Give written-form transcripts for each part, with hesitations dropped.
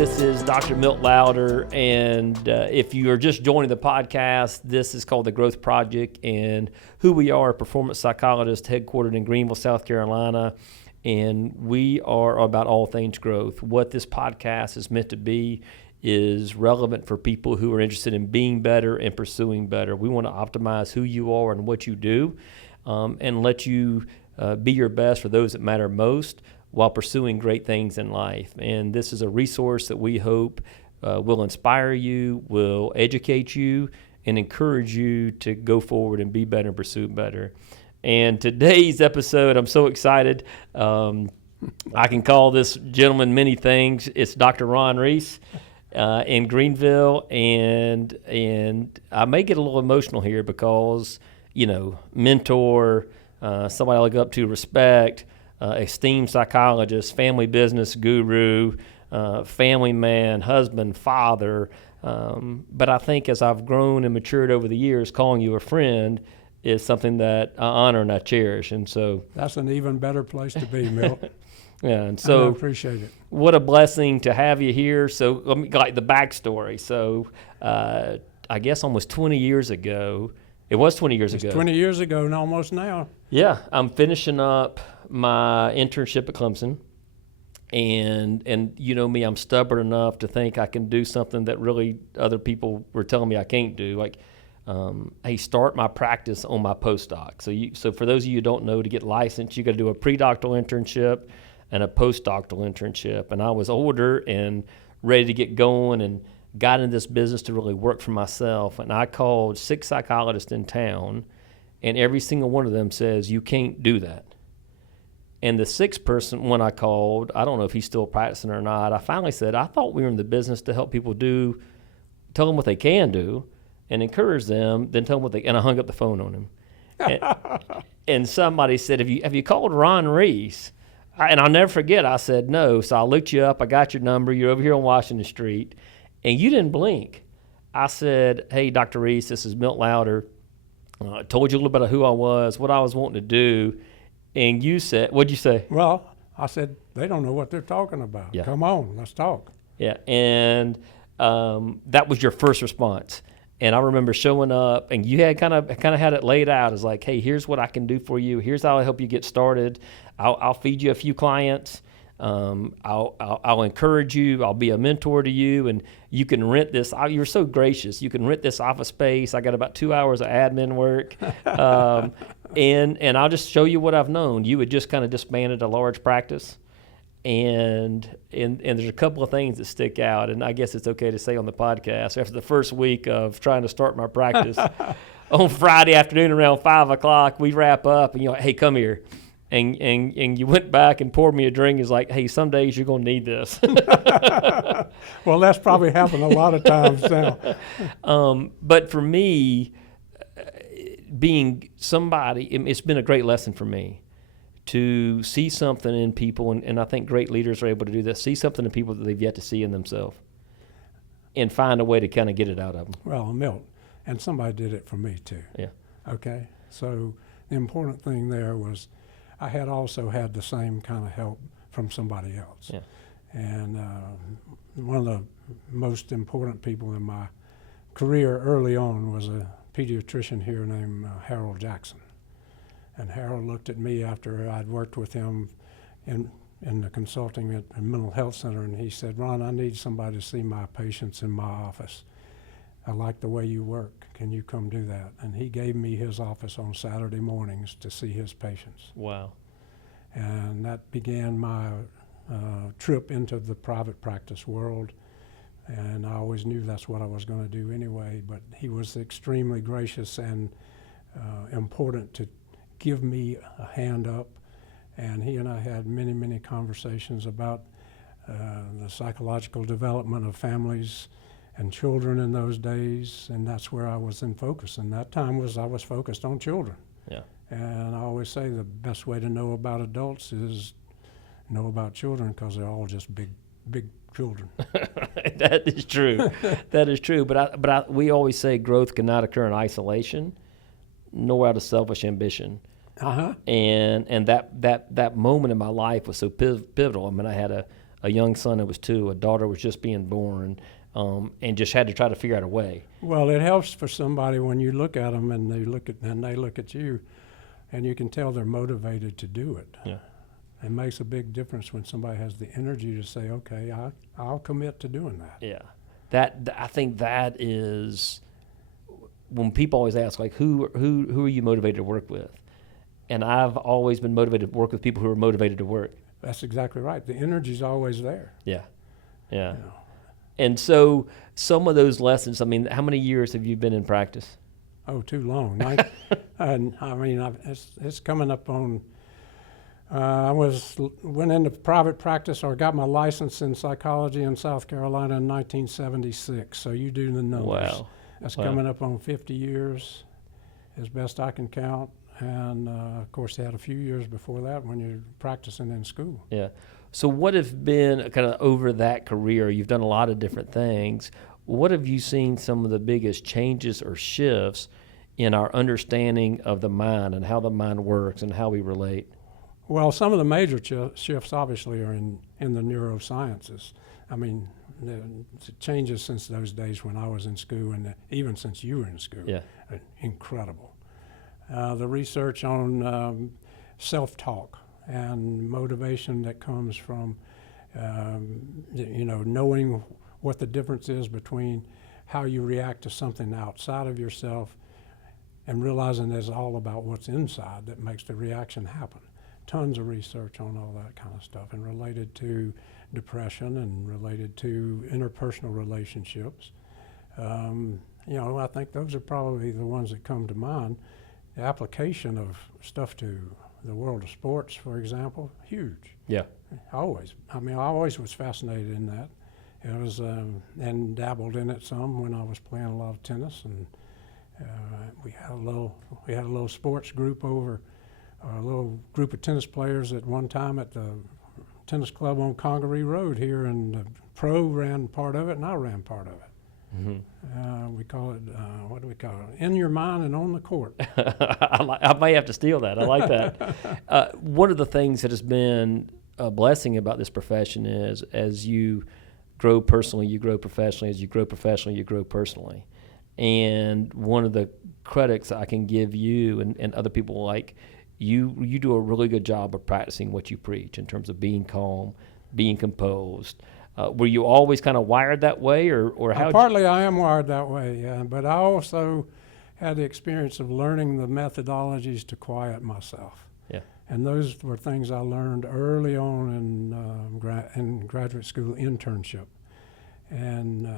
This is Dr. Milt Lowder, and if you are just joining the podcast, this is called The Growth Project, and who we are, a performance psychologist headquartered in Greenville, South Carolina, and we are about all things growth. What this podcast is meant to be is relevant for people who are interested in being better and pursuing better. We want to optimize who you are and what you do, and let you be your best for those that matter most, while pursuing great things in life. And this is a resource that we hope will inspire you, will educate you, and encourage you to go forward and be better and pursue better. And today's episode, I'm so excited. I can call this gentleman many things. It's Dr. Ron Reece in Greenville, and I may get a little emotional here because, you know, mentor, somebody I look up to, respect, esteemed psychologist, family business guru, family man, husband, father. But I think as I've grown and matured over the years, calling you a friend is something that I honor and I cherish. And so that's an even better place to be, Milt. Yeah, and so I appreciate it. What a blessing to have you here. So let me like the backstory. So I guess almost 20 years ago, it was 20 years ago. 20 years ago and almost now. Yeah, I'm finishing up my internship at Clemson, and you know me, I'm stubborn enough to think I can do something that really other people were telling me I can't do. Like, hey, start my practice on my postdoc. So for those of you who don't know, to get licensed, you got to do a pre-doctoral internship and a postdoctoral internship. And I was older and ready to get going and got into this business to really work for myself. And I called 6 psychologists in town, and every single one of them says, you can't do that. And the 6th person, when I called, I don't know if he's still practicing or not, I finally said, I thought we were in the business to help people tell them what they can do and encourage them, then tell them what and I hung up the phone on him. And somebody said, have you called Ron Reece? And I'll never forget, I said, no. So I looked you up, I got your number, you're over here on Washington Street, and you didn't blink. I said, hey, Dr. Reece, this is Milt Lowder. I told you a little bit of who I was, what I was wanting to do. And you said, what'd you say? Well, I said, they don't know what they're talking about. Yeah. Come on, let's talk. Yeah, and that was your first response. And I remember showing up, and you had kind of had it laid out as like, hey, here's what I can do for you. Here's how I'll help you get started. I'll feed you a few clients. I'll encourage you. I'll be a mentor to you, and you can rent this. You're so gracious. You can rent this office space. I got about 2 hours of admin work, and I'll just show you what I've known. You had just kind of disbanded a large practice, and there's a couple of things that stick out, and I guess it's okay to say on the podcast. After the first week of trying to start my practice, on Friday afternoon around 5 o'clock, we wrap up, and you're like, hey, come here. And you went back and poured me a drink. It's like, hey, some days you're going to need this. Well, that's probably happened a lot of times now. But for me, being somebody, it's been a great lesson for me to see something in people, and I think great leaders are able to do this, see something in people that they've yet to see in themselves and find a way to kind of get it out of them. Well, Milt, and somebody did it for me too. Yeah. Okay? So the important thing there was I had also had the same kind of help from somebody else. Yeah. And one of the most important people in my career early on was a pediatrician here named Harold Jackson. And Harold looked at me after I'd worked with him in the consulting at a mental health center, and he said, Ron, I need somebody to see my patients in my office. I like the way you work. Can you come do that? And he gave me his office on Saturday mornings to see his patients. Wow. And that began my trip into the private practice world. And I always knew that's what I was going to do anyway, but he was extremely gracious and important to give me a hand up. And he and I had many, many conversations about the psychological development of families and children in those days, and that's where I was in focus. And that time I was focused on children. Yeah. And I always say the best way to know about adults is know about children, because they're all just big children. That is true. That is true. But we always say growth cannot occur in isolation, nor out of selfish ambition. Uh-huh. And that moment in my life was so pivotal. I mean, I had a young son that was 2, a daughter was just being born, and just had to try to figure out a way. Well, it helps for somebody when you look at them and they look at you, and you can tell they're motivated to do it. Yeah. It makes a big difference when somebody has the energy to say, okay, I'll commit to doing that. Yeah. I think that is when people always ask, like, who are you motivated to work with? And I've always been motivated to work with people who are motivated to work. That's exactly right. The energy's always there. Yeah. Yeah. You know. And so some of those lessons, I mean, how many years have you been in practice? Oh, too long. And I mean, it's coming up on. I went into private practice or got my license in psychology in South Carolina in 1976. So you do the numbers. Wow. That's coming up on 50 years, as best I can count. And of course, they had a few years before that when you're practicing in school. Yeah. So what have been kind of over that career? You've done a lot of different things. What have you seen some of the biggest changes or shifts in our understanding of the mind and how the mind works and how we relate? Well, some of the major shifts obviously are in the neurosciences. I mean, the changes since those days when I was in school and even since you were in school. Yeah. Incredible. The research on self-talk and motivation that comes from, knowing what the difference is between how you react to something outside of yourself and realizing it's all about what's inside that makes the reaction happen. Tons of research on all that kind of stuff and related to depression and related to interpersonal relationships. I think those are probably the ones that come to mind. The application of stuff to the world of sports, for example, huge. Yeah. I always was fascinated in that. It was, and dabbled in it some when I was playing a lot of tennis, and we had a little sports group over, a little group of tennis players at one time at the tennis club on Congaree Road here, and the pro ran part of it, and I ran part of it. Mm-hmm. We call it, what do we call it? In your mind and on the court. I may have to steal that. I like that. One of the things that has been a blessing about this profession is as you grow personally, you grow professionally. As you grow professionally, you grow personally. And one of the credits I can give you and other people like you do a really good job of practicing what you preach in terms of being calm, being composed. Were you always kind of wired that way, or how? Partly I am wired that way, yeah. But I also had the experience of learning the methodologies to quiet myself. Yeah. And those were things I learned early on in graduate school internship. And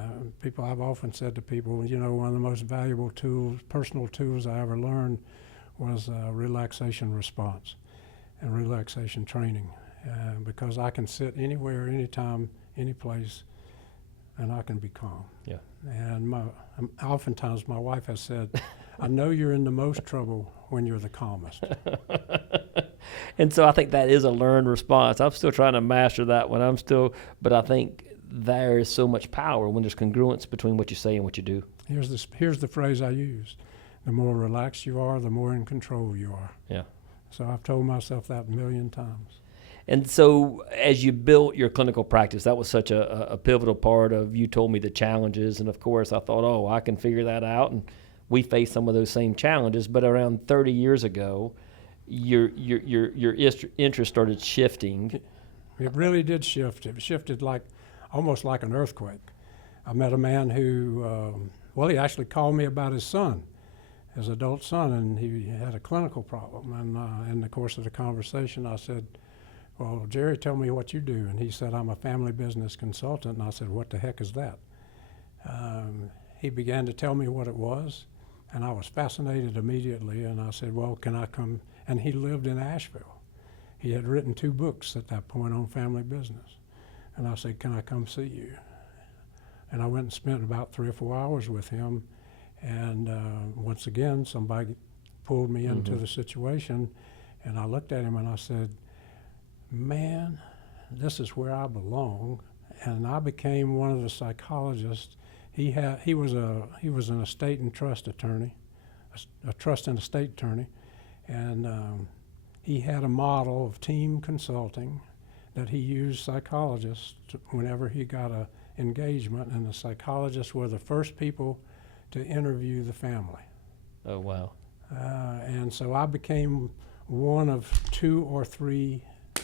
I've often said to people, one of the most valuable tools, personal tools I ever learned was relaxation response and relaxation training. Because I can sit anywhere, anytime, any place, and I can be calm. Yeah. And oftentimes my wife has said, I know you're in the most trouble when you're the calmest. And so I think that is a learned response. I'm still trying to master that one. But I think there is so much power when there's congruence between what you say and what you do. Here's the phrase I use. The more relaxed you are, the more in control you are. Yeah. So I've told myself that a million times. And so as you built your clinical practice, that was such a pivotal part of, you told me the challenges. And of course I thought, I can figure that out. And we faced some of those same challenges, but around 30 years ago, your interest started shifting. It really did shift. It shifted almost like an earthquake. I met a man who, he actually called me about his son, his adult son, and he had a clinical problem. And in the course of the conversation, I said, well, Jerry, tell me what you do. And he said, I'm a family business consultant. And I said, what the heck is that? He began to tell me what it was, and I was fascinated immediately. And I said, well, can I come? And he lived in Asheville. He had written 2 books at that point on family business. And I said, can I come see you? And I went and spent about 3 or 4 hours with him. And once again, somebody pulled me into the situation. And I looked at him and I said, man, this is where I belong. And I became one of the psychologists. He was an estate and trust attorney, a trust and estate attorney, and he had a model of team consulting that he used psychologists whenever he got a engagement, and the psychologists were the first people to interview the family. Oh, wow. And so I became one of 2 or 3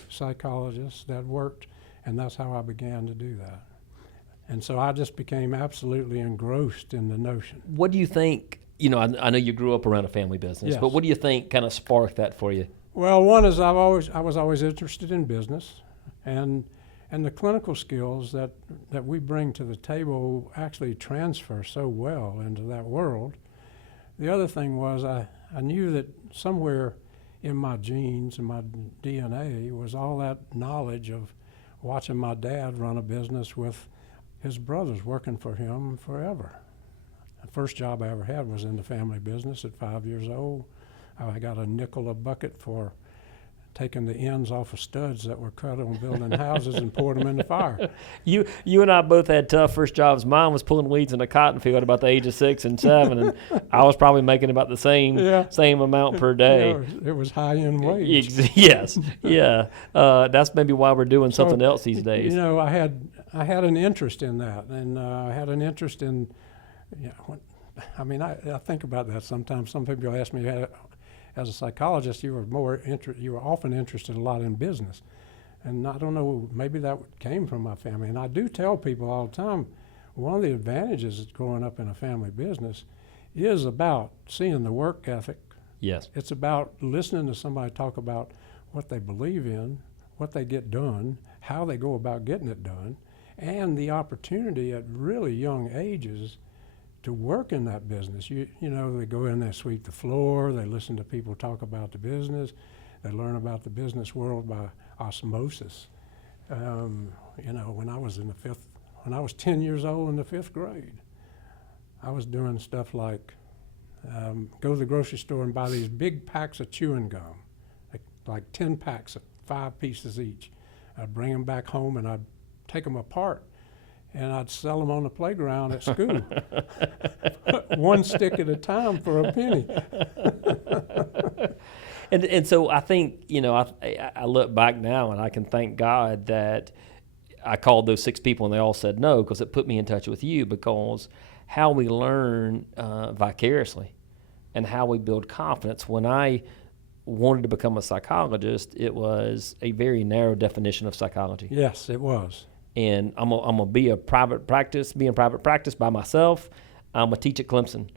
psychologists that worked, and that's how I began to do that. And so I just became absolutely engrossed in the notion. What do you think, I know you grew up around a family business, Yes. but what do you think kind of sparked that for you? Well, one is I was always interested in business, and the clinical skills that we bring to the table actually transfer so well into that world. The other thing was I knew that somewhere in my genes and my DNA was all that knowledge of watching my dad run a business with his brothers working for him forever. The first job I ever had was in the family business at 5 years old. I got a nickel a bucket for taking the ends off of studs that were cut on building houses and poured them in the fire. You and I both had tough first jobs. Mine was pulling weeds in a cotton field about the age of 6 and 7, and I was probably making about the same amount per day. It was high-end wage. Yes, yeah. That's maybe why we're doing something else these days. I had an interest in that, and I had an interest in, I think about that sometimes. Some people ask me, as a psychologist, you were often interested a lot in business. And I don't know, maybe that came from my family. And I do tell people all the time, one of the advantages of growing up in a family business is about seeing the work ethic. Yes. It's about listening to somebody talk about what they believe in, what they get done, how they go about getting it done, and the opportunity at really young ages to work in that business. They go in, they sweep the floor, they listen to people talk about the business, they learn about the business world by osmosis. When I was 10 years old in the 5th grade, I was doing stuff like go to the grocery store and buy these big packs of chewing gum, like 10 packs of 5 pieces each. I'd bring them back home and I'd take them apart, and I'd sell them on the playground at school. 1 stick at a time for a penny. And so I think, I look back now and I can thank God that I called those 6 people and they all said no, because it put me in touch with you, because how we learn vicariously and how we build confidence. When I wanted to become a psychologist, it was a very narrow definition of psychology. Yes, it was. And I'm gonna be in private practice by myself. I'm gonna teach at Clemson,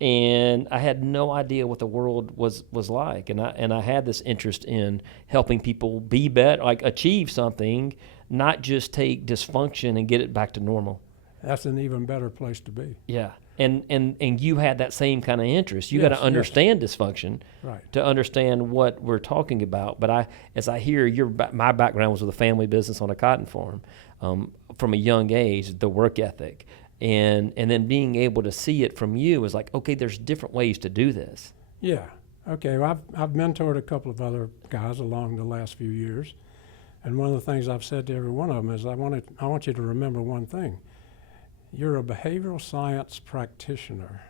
and I had no idea what the world was like. And I had this interest in helping people be better, like achieve something, not just take dysfunction and get it back to normal. That's an even better place to be. Yeah. And you had that same kind of interest. You got to understand dysfunction, right, to understand what we're talking about. But as I hear my background was with a family business on a cotton farm, from a young age, the work ethic, and then being able to see it from you is like, okay, there's different ways to do this. Yeah. Okay. Well, I've mentored a couple of other guys along the last few years, and one of the things I've said to every one of them is I want you to remember one thing. You're a behavioral science practitioner,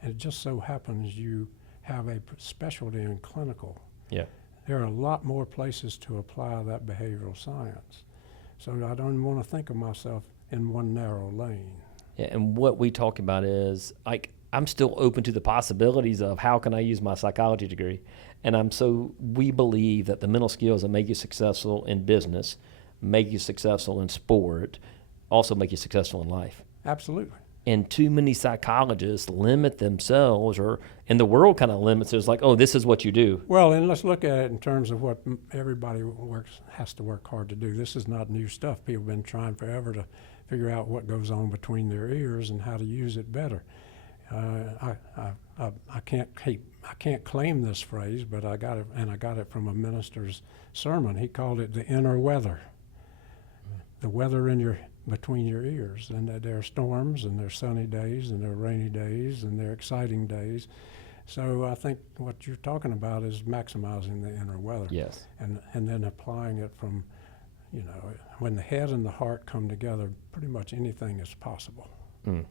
and it just so happens you have a specialty in clinical. Yeah. There are a lot more places to apply that behavioral science. So I don't want to think of myself in one narrow lane. Yeah, and what we talk about is, like, I'm still open to the possibilities of how can I use my psychology degree. And we believe that the mental skills that make you successful in business, make you successful in sport, also make you successful in life. Absolutely. And too many psychologists limit themselves, and the world kind of limits it. It's like, oh, this is what you do. Well, and let's look at it in terms of what everybody has to work hard to do. This is not new stuff. People have been trying forever to figure out what goes on between their ears and how to use it better. I can't claim this phrase, but I got it from a minister's sermon. He called it the inner weather. The weather between your ears, and that there are storms, and there are sunny days, and there are rainy days, and there are exciting days. So I think what you're talking about is maximizing the inner weather. Yes. And then applying it from, when the head and the heart come together, pretty much anything is possible. Mm.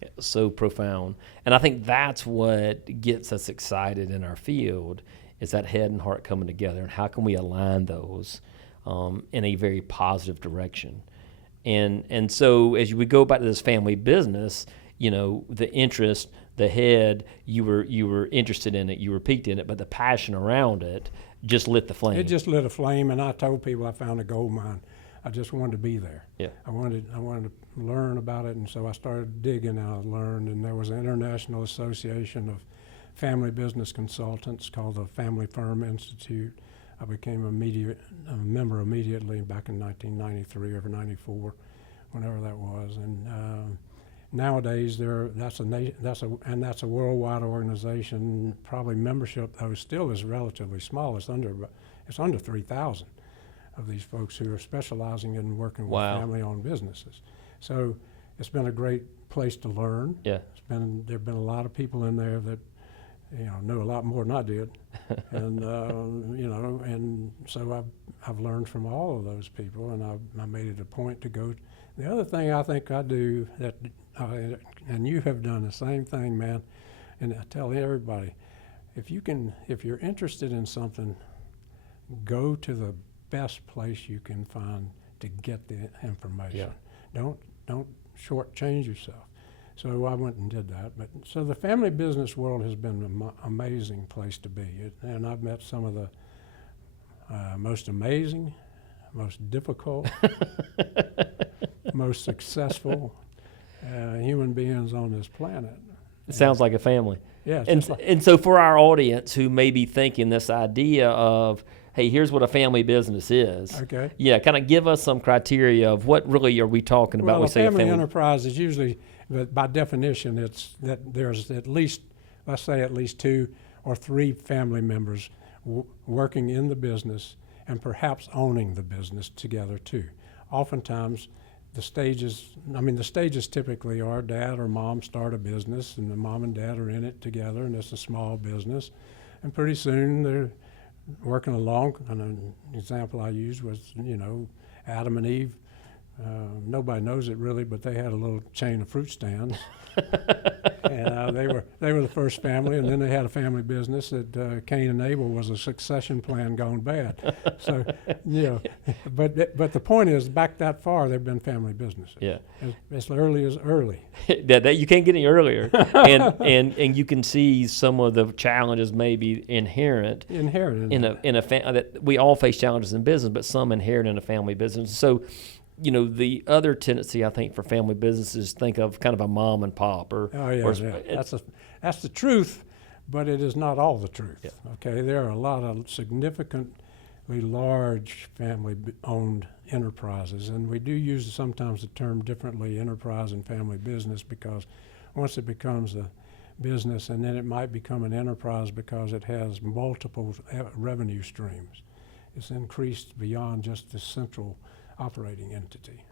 Yeah, so profound. And I think that's what gets us excited in our field, is that head and heart coming together, and how can we align those in a very positive direction. And so as we go back to this family business, the interest, the head, you were interested in it, you were piqued in it, but the passion around it just lit the flame. It just lit a flame, and I told people I found a gold mine. I just wanted to be there. Yeah. I wanted to learn about it, and so I started digging, and I learned, and there was an International Association of Family Business Consultants called the Family Firm Institute. I became a member immediately back in 1993 or 94, whenever that was, and nowadays that's a worldwide organization. Probably membership, though, still is relatively small. It's under 3,000 of these folks who are specializing in working with family-owned businesses. So it's been a great place to learn. Yeah. There've been a lot of people in there that know a lot more than I did, and and so I've learned from all of those people, and I made it a point to go. The other thing I think I do that, and you have done the same thing, man, and I tell everybody, if you're interested in something, go to the best place you can find to get the information. Yeah. Don't shortchange yourself. So I went and did that. But so the family business world has been an amazing place to be, and I've met some of the most amazing, most difficult, most successful human beings on this planet. It sounds like a family. Yeah. And so for our audience who may be thinking this idea of, hey, here's what a family business is. Okay. Yeah, kind of give us some criteria of what really are we talking about. Well, We a say family enterprise is usually, by definition, it's that there's at least, let's say at least 2 or 3 family members working in the business and perhaps owning the business together too. Oftentimes, the stages typically are dad or mom start a business, and the mom and dad are in it together, and it's a small business. And pretty soon they're working along. And an example I used was, Adam and Eve. Nobody knows it really, but they had a little chain of fruit stands. And they were the first family, and then they had a family business that Cain and Abel was a succession plan gone bad. So, but the point is, back that far, they've been family businesses. Yeah, as early as early. that you can't get any earlier, and you can see some of the challenges maybe inherent in a that we all face challenges in business, but some inherent in a family business. So, the other tendency I think for family businesses, think of kind of a mom and pop that's the truth, but it is not all the truth. Yeah. Okay, there are a lot of significantly large family-owned enterprises, and we do use sometimes the term differently, enterprise and family business, because once it becomes a business, and then it might become an enterprise because it has multiple revenue streams. It's increased beyond just the central operating entity.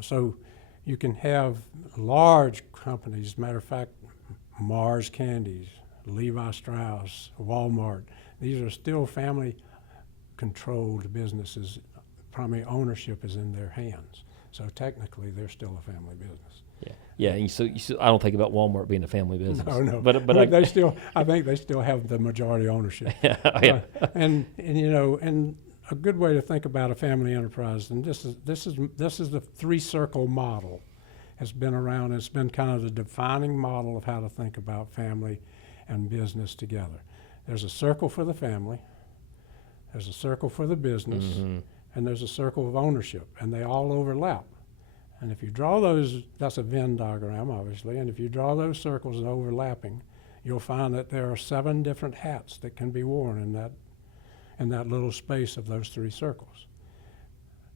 So you can have large companies, matter of fact, Mars Candies, Levi Strauss, Walmart. These are still family-controlled businesses. Primary ownership is in their hands. So technically, they're still a family business. Yeah. And so I don't think about Walmart being a family business. No. But I think they still have the majority ownership. Yeah. And a good way to think about a family enterprise, and this is the 3-circle model, has been around. It's been kind of the defining model of how to think about family and business together. There's a circle for the family, there's a circle for the business, and there's a circle of ownership, and they all overlap. And if you draw those, that's a Venn diagram, obviously, and if you draw those circles overlapping, you'll find that there are 7 different hats that can be worn in that little space of those 3 circles.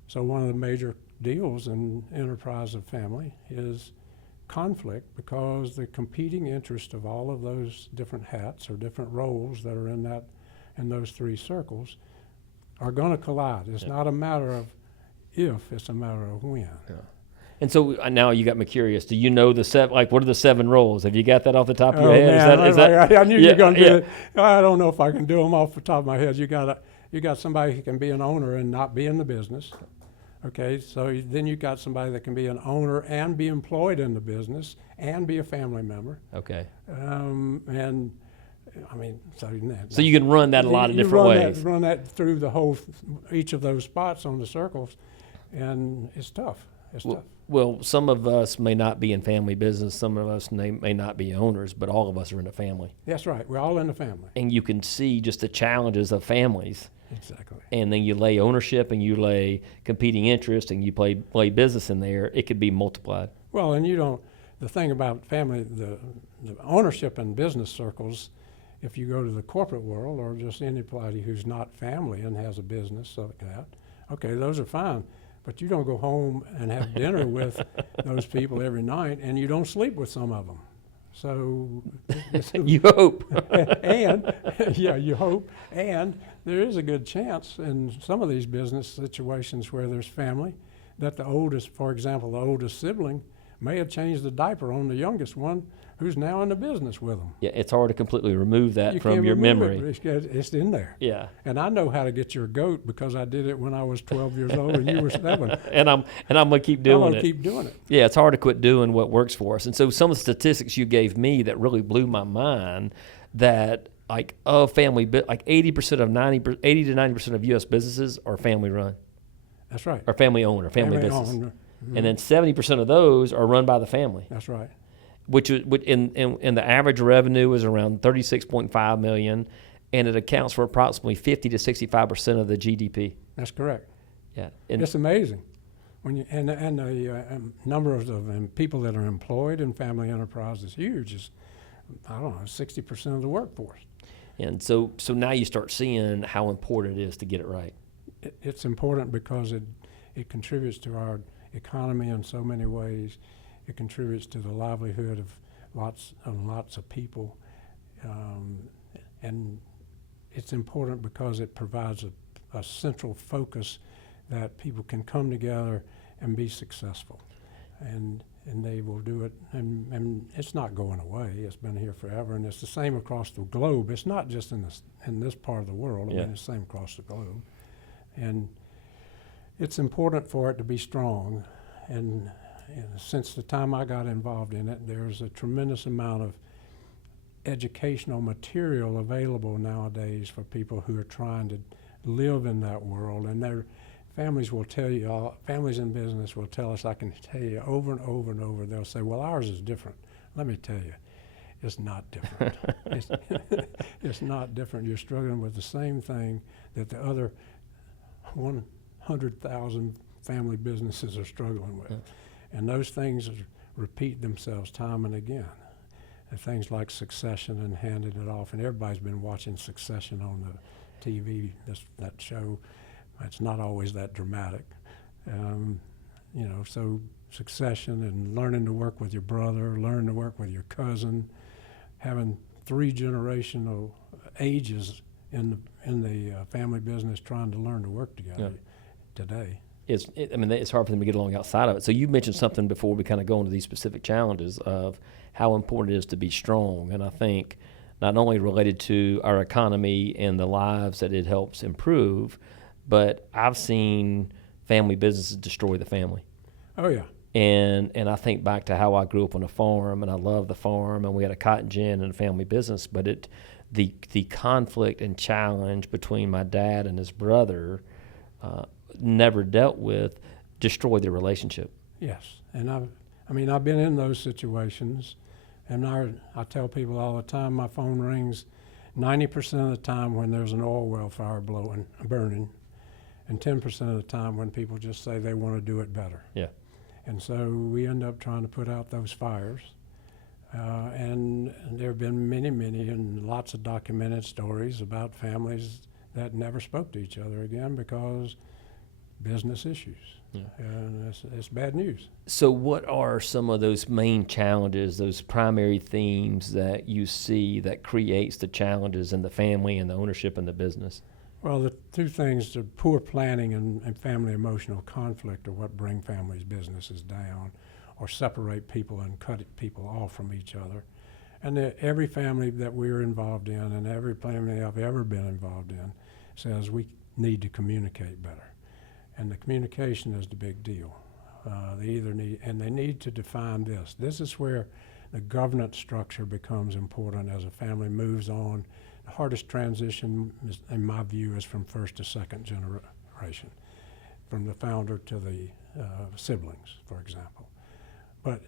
So one of the major deals in enterprise of family is conflict, because the competing interest of all of those different hats or different roles that are in those 3 circles are going to collide. It's not a matter of if, it's a matter of when. Yeah. And so now you got me curious. Do you know the 7? Like, what are the 7 roles? Have you got that off the top of your head? Man, is that I knew you were going to do it. I don't know if I can do them off the top of my head. You got somebody who can be an owner and not be in the business. Okay, so then you got somebody that can be an owner and be employed in the business and be a family member. Okay. And I mean, So you can run that a lot of different ways. Run that through the whole, each of those spots on the circles, and it's tough. It's tough. Well, some of us may not be in family business. Some of us may not be owners, but all of us are in a family. That's right. We're all in the family. And you can see just the challenges of families. Exactly. And then you lay ownership and you lay competing interest and you play business in there. It could be multiplied. Well, and the thing about family, the ownership in business circles, if you go to the corporate world or just anybody who's not family and has a business like that, okay, those are fine. But you don't go home and have dinner with those people every night, and you don't sleep with some of them. So you hope. And yeah, you hope. And there is a good chance in some of these business situations where there's family that the oldest, for example, the oldest sibling may have changed the diaper on the youngest one who's now in the business with them. Yeah, it's hard to completely remove that You from can't your remove memory. It's in there. Yeah. And I know how to get your goat because I did it when I was 12 years old and you were 7. and I'm gonna keep doing it. I'm gonna keep doing it. Yeah, it's hard to quit doing what works for us. And so some of the statistics you gave me that really blew my mind, that like of family, like 80 to 90% of U.S. businesses are family run. That's right. Or family owned, or family business. Owned. Mm-hmm. And then 70% of those are run by the family. That's right. Which in the average revenue is around $36.5 million, and it accounts for approximately 50 to 65% of the GDP. That's correct. Yeah, it's amazing when you and the number of people that are employed in family enterprise is huge. It's, I don't know, 60% of the workforce. And so now you start seeing how important it is to get it right. It's important because it contributes to our economy in so many ways. It contributes to the livelihood of lots of people, and it's important because it provides a central focus that people can come together and be successful, and they will do it. And it's not going away. It's been here forever, and it's the same across the globe. It's not just in this part of the world. I mean, it's the same across the globe, and it's important for it to be strong. And since the time I got involved in it, there's a tremendous amount of educational material available nowadays for people who are trying to live in that world. And their families will tell you, families in business will tell us, I can tell you over and over and over, they'll say, well, ours is different. Let me tell you, it's not different. It's not different. You're struggling with the same thing that the other 100,000 family businesses are struggling with. And those things repeat themselves time and again. And things like Succession and handing it off. And everybody's been watching Succession on the TV, that show. It's not always that dramatic. So Succession and learning to work with your brother, learning to work with your cousin, having 3 generational ages in the family business trying to learn to work together today. It's hard for them to get along outside of it. So you mentioned something before we kind of go into these specific challenges of how important it is to be strong. And I think not only related to our economy and the lives that it helps improve, but I've seen family businesses destroy the family. Oh, yeah. And I think back to how I grew up on a farm, and I love the farm, and we had a cotton gin and a family business, but the conflict and challenge between my dad and his brother never dealt with, destroyed the relationship. Yes, and I've been in those situations, and I tell people all the time, my phone rings 90% of the time when there's an oil well fire burning, and 10% of the time when people just say they want to do it better. Yeah. And so we end up trying to put out those fires, and there have been many and lots of documented stories about families that never spoke to each other again because business issues. Yeah. And it's bad news. So what are some of those main challenges, those primary themes that you see that creates the challenges in the family and the ownership in the business? Well, the 2 things, the poor planning and family emotional conflict are what bring families' businesses down or separate people and cut people off from each other. And every family that we're involved in and every family I've ever been involved in says we need to communicate better. And the communication is the big deal. They need to define this. This is where the governance structure becomes important as a family moves on. The hardest transition, in my view, is from first to second generation, from the founder to the siblings, for example. But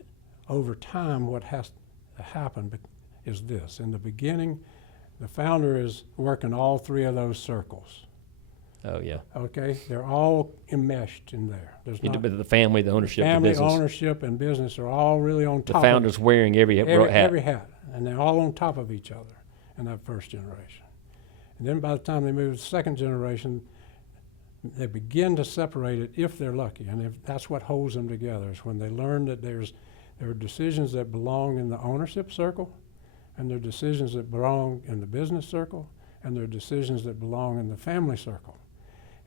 over time, what has to happen is this. In the beginning, the founder is working all three of those circles. Oh, yeah. Okay? They're all enmeshed in there. There's not The family, the ownership, the family, business. ownership, and business are all really on The top founder's wearing every hat. every hat. And they're all on top of each other in that first generation. And then by the time they move to the second generation, they begin to separate it if they're lucky. And if that's what holds them together, is when they learn that there are decisions that belong in the ownership circle, and there are decisions that belong in the business circle, and there are decisions that belong in the family circle.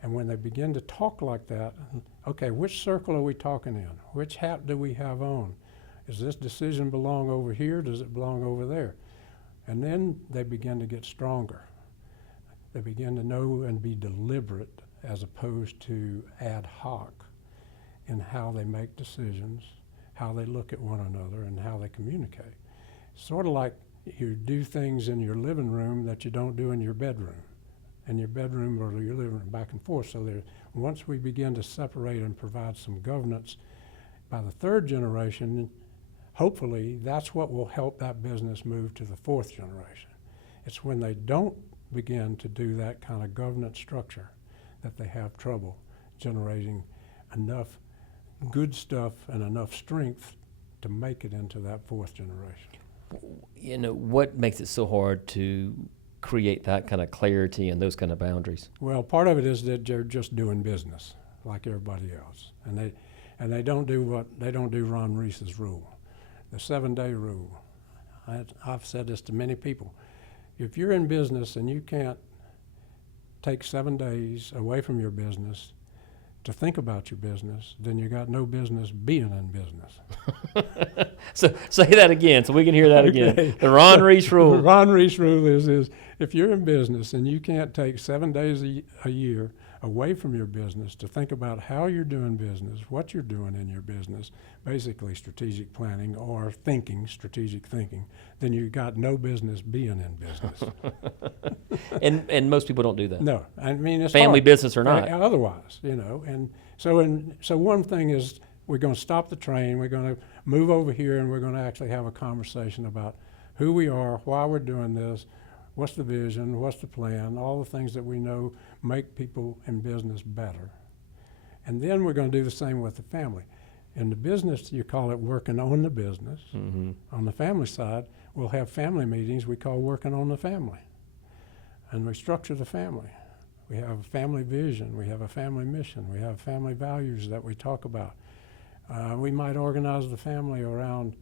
And when they begin to talk like that, okay, which circle are we talking in? Which hat do we have on? Does this decision belong over here? Does it belong over there? And then they begin to get stronger. They begin to know and be deliberate as opposed to ad hoc in how they make decisions, how they look at one another, and how they communicate. Sort of like you do things in your living room that you don't do in your bedroom. In your bedroom or your living room, back and forth. So once we begin to separate and provide some governance, by the third generation, hopefully that's what will help that business move to the fourth generation. It's when they don't begin to do that kind of governance structure that they have trouble generating enough good stuff and enough strength to make it into that fourth generation. You know, what makes it so hard to create that kind of clarity and those kind of boundaries? Well, part of it is that they're just doing business like everybody else, and they don't do Ron Reece's rule, the 7-day rule. I've said this to many people. If you're in business and you can't take 7 days away from your business to think about your business, then you got no business being in business. So say that again so we can hear that again. Okay. The Ron Reece rule. The Ron Reece rule is if you're in business and you can't take 7 days a year away from your business to think about how you're doing business, what you're doing in your business, basically strategic planning or strategic thinking, then you got no business being in business. And most people don't do that. No, I mean it's family hard. business or not. Otherwise, you know, and so one thing is we're going to stop the train. We're going to move over here, and we're going to actually have a conversation about who we are, why we're doing this, what's the vision, what's the plan, all the things that we know make people in business better. And then we're going to do the same with the family. In the business, you call it working on the business. Mm-hmm. On the family side, we'll have family meetings we call working on the family. And we structure the family. We have a family vision, we have a family mission, we have family values that we talk about. We might organize the family around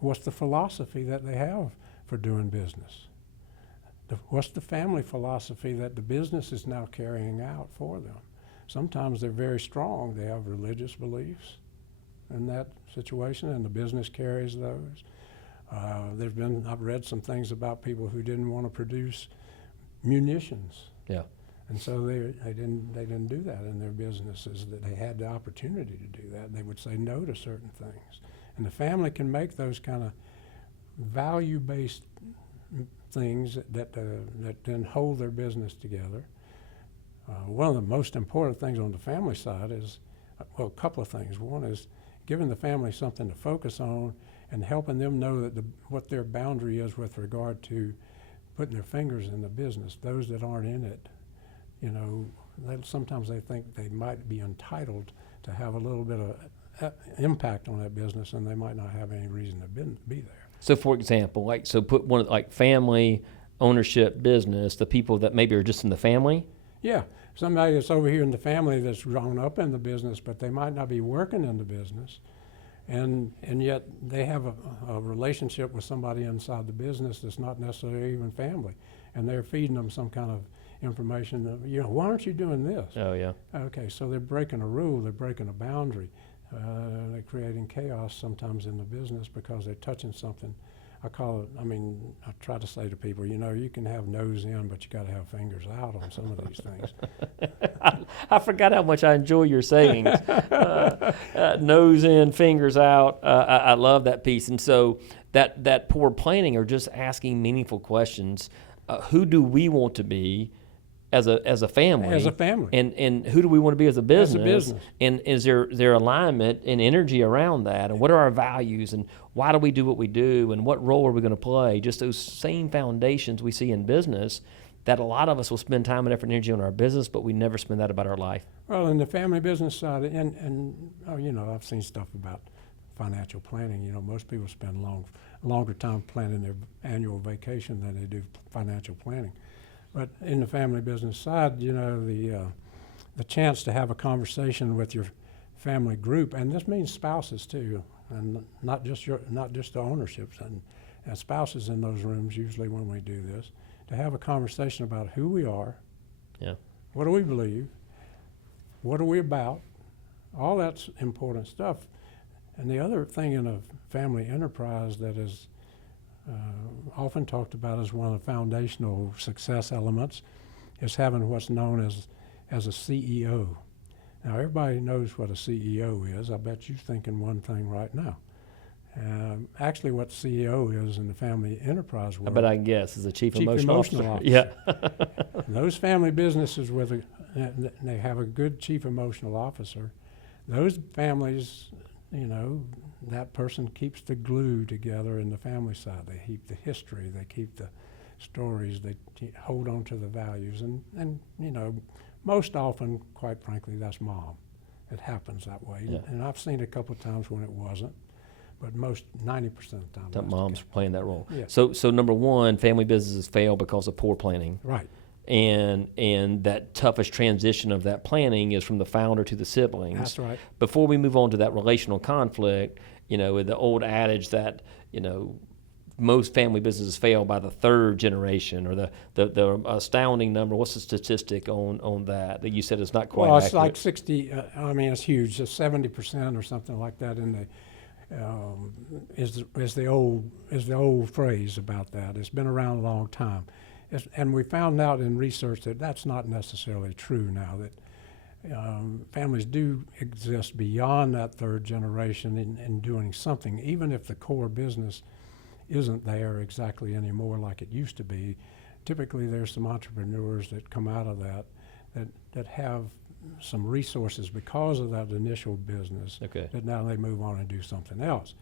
what's the philosophy that they have for doing business. What's the family philosophy that the business is now carrying out for them? Sometimes they're very strong. They have religious beliefs in that situation, and the business carries those. I've read some things about people who didn't want to produce munitions. Yeah. And so they didn't do that in their businesses, that they had the opportunity to do that. And they would say no to certain things. And the family can make those kind of value-based things that then hold their business together. One of the most important things on the family side is, well, a couple of things. One is giving the family something to focus on and helping them know that what their boundary is with regard to putting their fingers in the business. Those that aren't in it, you know, sometimes they think they might be entitled to have a little bit of impact on that business, and they might not have any reason to be there. So, for example, put one like family ownership business, the people that maybe are just in the family. Yeah, somebody that's over here in the family that's grown up in the business, but they might not be working in the business, and yet they have a relationship with somebody inside the business that's not necessarily even family, and they're feeding them some kind of information that, you know, why aren't you doing this? Oh, yeah. Okay, so they're breaking a rule, they're breaking a boundary. They're creating chaos sometimes in the business because they're touching something I call it, I mean, I try to say to people, you know, you can have nose in, but you got to have fingers out on some of these things. I forgot how much I enjoy your sayings. Nose in, fingers out. I love that piece. And so that poor planning or just asking meaningful questions. Who do we want to be as a family? As a family. And who do we want to be as a business? As a business. And is there alignment and energy around that? And what are our values? And why do we do what we do? And what role are we going to play? Just those same foundations we see in business that a lot of us will spend time and effort and energy on our business, but we never spend that about our life. Well, in the family business side, and you know, I've seen stuff about financial planning. You know, most people spend longer time planning their annual vacation than they do financial planning. But in the family business side, you know, the chance to have a conversation with your family group, and this means spouses too, and not just the ownerships and spouses in those rooms usually when we do this, to have a conversation about who we are, Yeah. what do we believe, what are we about, all that's important stuff. And the other thing in a family enterprise that is often talked about as one of the foundational success elements is having what's known as a CEO. Now, everybody knows what a CEO is. I bet you're thinking one thing right now. Actually, what CEO is in the family enterprise world. I bet I can guess is a chief emotional officer. officer. Yeah. And those family businesses they have a good chief emotional officer. Those families, you know, that person keeps the glue together in the family side. They keep the history, they keep the stories, they hold on to the values, and you know, most often, quite frankly, that's mom. It happens that way. Yeah. And I've seen a couple of times when it wasn't, but 90% of the time. That mom's playing that role. Yeah. So number one, family businesses fail because of poor planning. Right. And that toughest transition of that planning is from the founder to the siblings. That's right. Before we move on to that relational conflict, you know, with the old adage that, you know, most family businesses fail by the third generation, or the astounding number. What's the statistic on that you said is not quite Well, it's accurate? like 60. I mean, it's huge. It's 70% or something like that. In the is the old phrase about that. It's been around a long time, and we found out in research that that's not necessarily true now. That families do exist beyond that third generation in doing something, even if the core business isn't there exactly anymore like it used to be. Typically, there's some entrepreneurs that come out of that have some resources because of that initial business. Okay. That now they move on and do something else.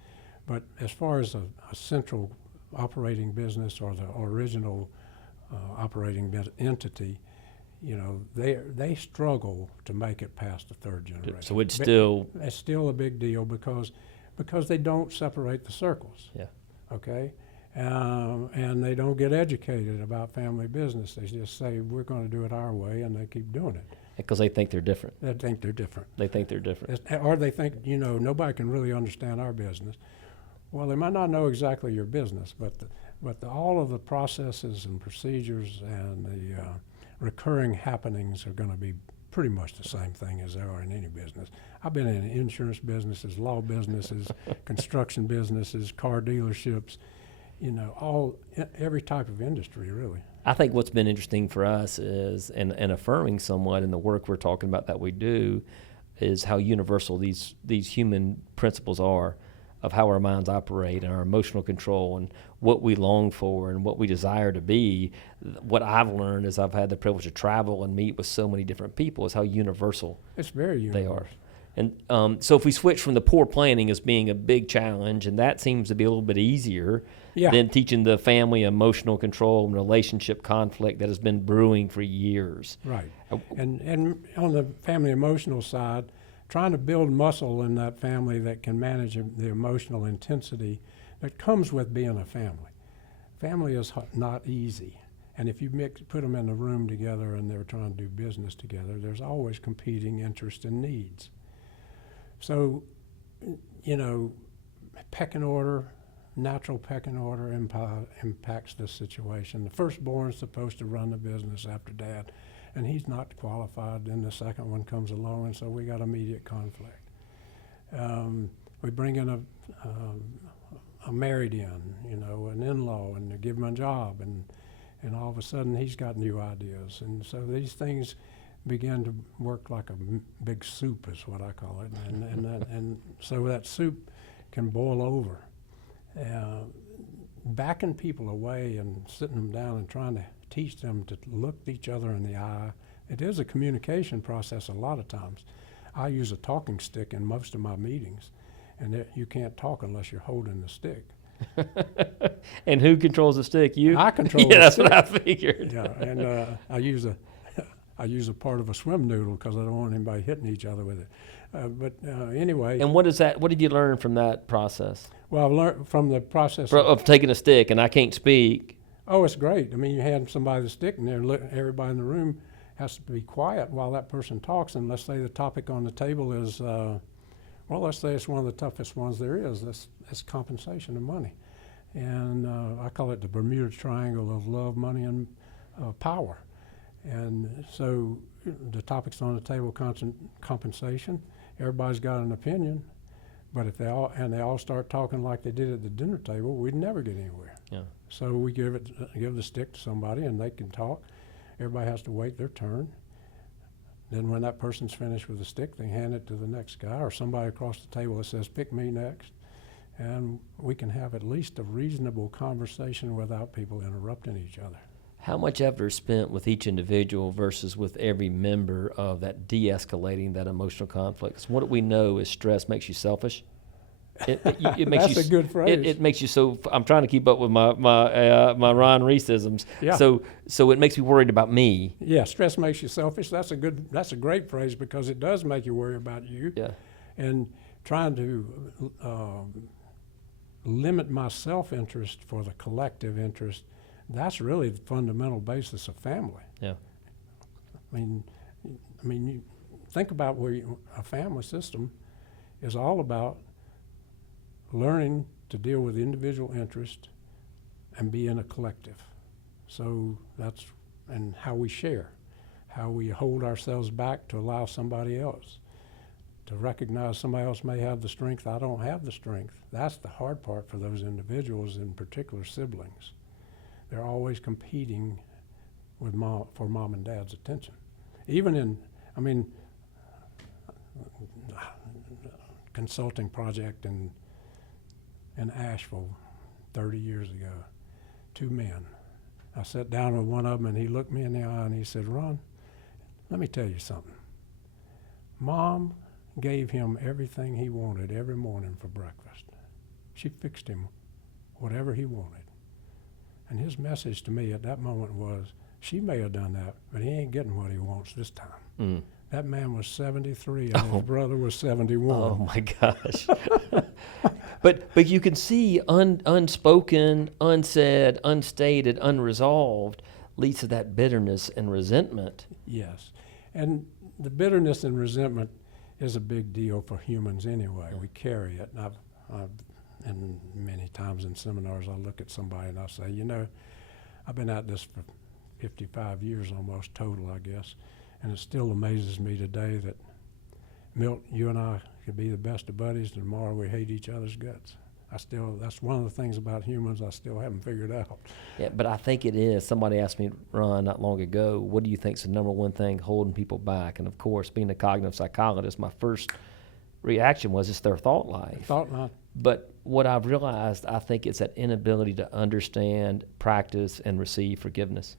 But as far as a central operating business or the original operating entity, you know, they struggle to make it past the third generation. So it's still a big deal because they don't separate the circles. Yeah. Okay, and they don't get educated about family business. They just say we're going to do it our way, and they keep doing it. Because they think they're different. They think they're different. Or they think, you know, nobody can really understand our business. Well, they might not know exactly your business, but all of the processes and procedures and the recurring happenings are going to be pretty much the same thing as they are in any business. I've been in insurance businesses, law businesses, construction businesses, car dealerships, you know, every type of industry, really. I think what's been interesting for us is, and affirming somewhat in the work we're talking about that we do, is how universal these human principles are of how our minds operate and our emotional control and what we long for and what we desire to be. What I've learned as I've had the privilege to travel and meet with so many different people is how universal it's very universal. They are. And so if we switch from the poor planning as being a big challenge, and that seems to be a little bit easier than teaching the family emotional control and relationship conflict that has been brewing for years. Right. And on the family emotional side, trying to build muscle in that family that can manage the emotional intensity that comes with being a family. Family is not easy. And if you put them in a room together and they're trying to do business together, there's always competing interests and needs. So, you know, natural pecking order impacts this situation. The firstborn's supposed to run the business after dad, and he's not qualified. Then the second one comes along, and so we got immediate conflict. We bring in married in, an in-law, and they give him a job, and all of a sudden he's got new ideas. And so these things begin to work like a big soup is what I call it. And so that soup can boil over. Backing people away and sitting them down and trying to teach them to look each other in the eye. It is a communication process a lot of times. I use a talking stick in most of my meetings, and you can't talk unless you're holding the stick. And who controls the stick? You? I control yeah, the that's stick. what I figured. Yeah, and I use a part of a swim noodle because I don't want anybody hitting each other with it. But anyway. And what is that? What did you learn from that process? Well, I've learned from the process of taking a stick, and I can't speak. Oh, it's great. I mean, you hand somebody the stick, and everybody in the room has to be quiet while that person talks. And let's say the topic on the table is, let's say it's one of the toughest ones there is. That's compensation and money. And I call it the Bermuda Triangle of love, money, and power. And so the topics on the table, compensation. Everybody's got an opinion, but if they all start talking like they did at the dinner table, we'd never get anywhere. Yeah. So we give the stick to somebody, and they can talk. Everybody has to wait their turn. Then when that person's finished with the stick, they hand it to the next guy or somebody across the table that says, "Pick me next." And we can have at least a reasonable conversation without people interrupting each other. How much effort is spent with each individual versus with every member of that de-escalating that emotional conflict? 'Cause what we know is stress makes you selfish. It makes That's a good phrase. It makes you so. I'm trying to keep up with my Ron Reece-isms. Yeah. So it makes me worried about me. Yeah, stress makes you selfish. That's a great phrase because it does make you worry about you. Yeah. And trying to limit my self-interest for the collective interest, that's really the fundamental basis of family. Yeah. I mean, you think about a family system is all about learning to deal with individual interest and be in a collective. So and how we share, how we hold ourselves back to allow somebody else, to recognize somebody else may have the strength, I don't have the strength. That's the hard part for those individuals, in particular siblings. They're always competing with for mom and dad's attention. Even consulting project in Asheville 30 years ago, 2 men. I sat down with one of them and he looked me in the eye and he said, "Ron, let me tell you something. Mom gave him everything he wanted every morning for breakfast. She fixed him whatever he wanted. And his message to me at that moment was, she may have done that, but he ain't getting what he wants this time." Mm. That man was 73 and his brother was 71. Oh my gosh. But you can see unspoken, unsaid, unstated, unresolved leads to that bitterness and resentment. Yes. And the bitterness and resentment is a big deal for humans anyway. We carry it. And many times in seminars, I look at somebody and I say, I've been at this for 55 years almost total, I guess, and it still amazes me today that, Milt, you and I could be the best of buddies, and tomorrow we hate each other's guts. That's one of the things about humans I still haven't figured out. Yeah, but I think it is. Somebody asked me, Ron, not long ago, what do you think is the number one thing holding people back? And of course, being a cognitive psychologist, my first reaction was it's their thought life. Thought life. But what I've realized, I think it's that inability to understand, practice, and receive forgiveness.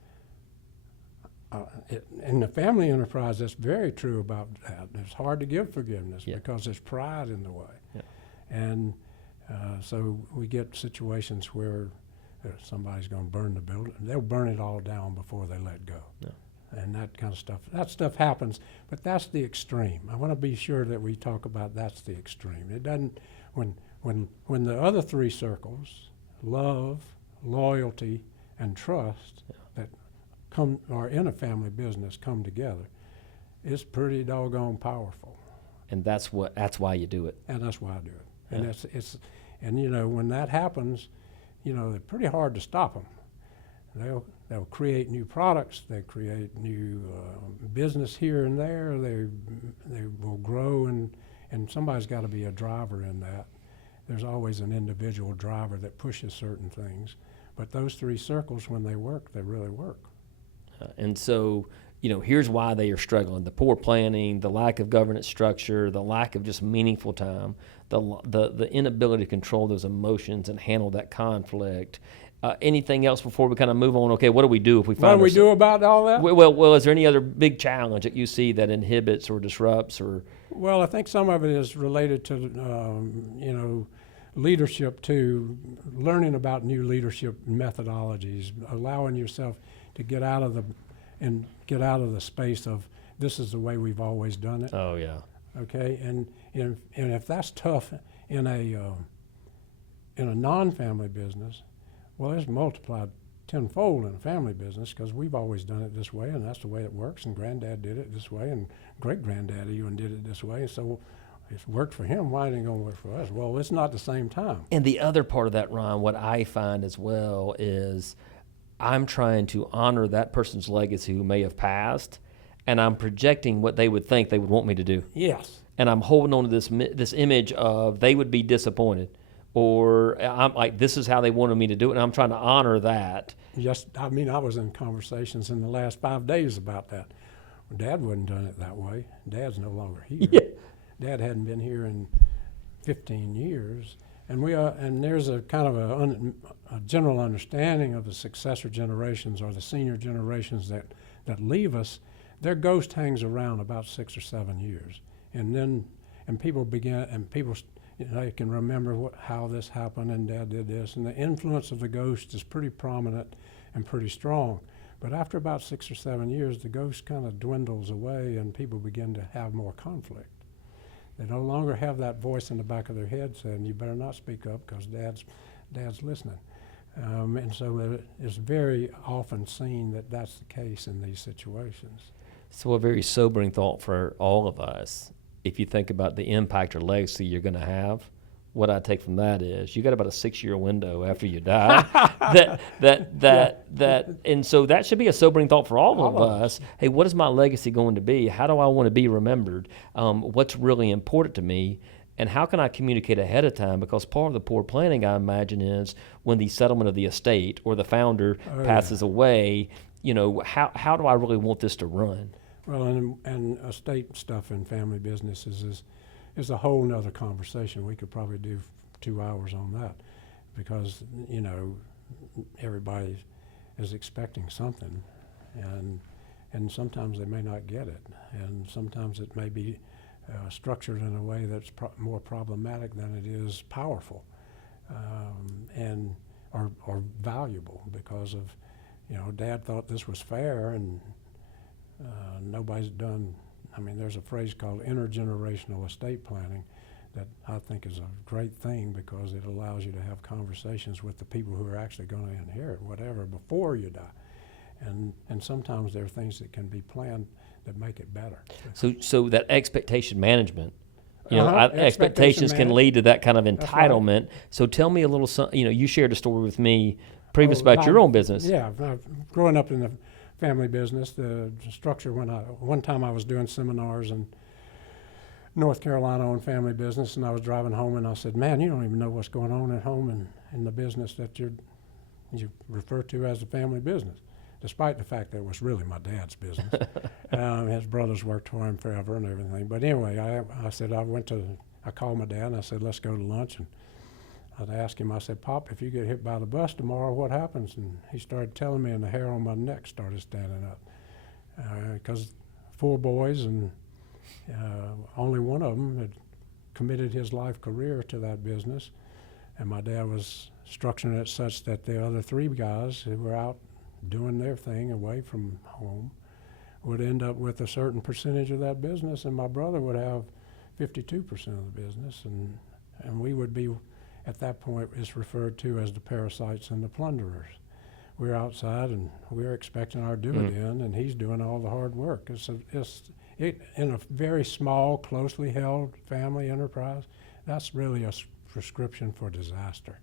In the family enterprise, that's very true about that. It's hard to give forgiveness Yeah. because there's pride in the way. Yeah. And so we get situations where somebody's going to burn the building. They'll burn it all down before they let go. Yeah. And that kind of stuff. That stuff happens, but that's the extreme. I want to be sure that we talk about that's the extreme. It doesn't, when the other 3 circles, love, loyalty, and trust, that are in a family business come together, it's pretty doggone powerful. And that's why you do it. And that's why I do it. Yeah. And and when that happens, they're pretty hard to stop them. They'll create new products. They create new business here and there. They will grow, and somebody's got to be a driver in that. there's always an individual driver that pushes certain things. But those three circles, when they work, they really work. And so, here's why they are struggling: the poor planning, the lack of governance structure, the lack of just meaningful time, the inability to control those emotions and handle that conflict. Anything else before we kind of move on? Okay, what do we do if we find? What do we do about all that? Well, is there any other big challenge that you see that inhibits or disrupts or? Well, I think some of it is related to leadership too, learning about new leadership methodologies, allowing yourself to get out of the space of this is the way we've always done it. Oh yeah. Okay, and if that's tough in a non-family business, well, it's multiplied tenfold in a family business because we've always done it this way, and that's the way it works. And Granddad did it this way, and great-granddad even did it this way. So it's worked for him. Why ain't it going to work for us? Well, it's not the same time. And the other part of that, Ron, what I find as well is I'm trying to honor that person's legacy who may have passed, and I'm projecting what they would think they would want me to do. Yes. And I'm holding on to this image of they would be disappointed, or I'm like, this is how they wanted me to do it, and I'm trying to honor that. Yes, I was in conversations in the last 5 days about that. Dad wouldn't done it that way. Dad's no longer here. Yeah. Dad hadn't been here in 15 years, and there's a kind of a general understanding of the successor generations or the senior generations that leave us. Their ghost hangs around about 6 or 7 years, and people they can remember how this happened and Dad did this, and the influence of the ghost is pretty prominent and pretty strong. But after about 6 or 7 years, the ghost kind of dwindles away, and people begin to have more conflict. They no longer have that voice in the back of their head saying, "You better not speak up because Dad's listening." And so it's very often seen that that's the case in these situations. So a very sobering thought for all of us. If you think about the impact or legacy you're going to have, what I take from that is you got about a 6-year window after you die. And so that should be a sobering thought for all of us. Hey, what is my legacy going to be? How do I want to be remembered? What's really important to me? And how can I communicate ahead of time? Because part of the poor planning, I imagine, is when the settlement of the estate or the founder passes away, how do I really want this to run? Well, and estate stuff in family businesses is a whole nother conversation. We could probably do 2 hours on that because, everybody is expecting something, and sometimes they may not get it, and sometimes it may be structured in a way that's more problematic than it is powerful, or valuable because of, Dad thought this was fair, and nobody's done. There's a phrase called intergenerational estate planning that I think is a great thing because it allows you to have conversations with the people who are actually going to inherit whatever before you die. And sometimes there are things that can be planned that make it better. So that expectation management, expectations can lead to that kind of entitlement. Right. So tell me a little, you shared a story with me previous about your own business. Yeah, growing up in the family business, the structure one time I was doing seminars in North Carolina on family business, and I was driving home and I said, "Man, you don't even know what's going on at home and in the business that you refer to as a family business," despite the fact that it was really my dad's business. His brothers worked for him forever and everything. But anyway, I said I called my dad and I said, "Let's go to lunch." And I asked him, I said, "Pop, if you get hit by the bus tomorrow, what happens?" And he started telling me, and the hair on my neck started standing up. Because 4 boys, and only one of them had committed his life career to that business. And my dad was structuring it such that the other 3 guys who were out doing their thing away from home would end up with a certain percentage of that business, and my brother would have 52% of the business, and we would be, at that point, it's referred to as the parasites and the plunderers. We're outside and we're expecting our dividend, and he's doing all the hard work. In a very small, closely held family enterprise, that's really a prescription for disaster.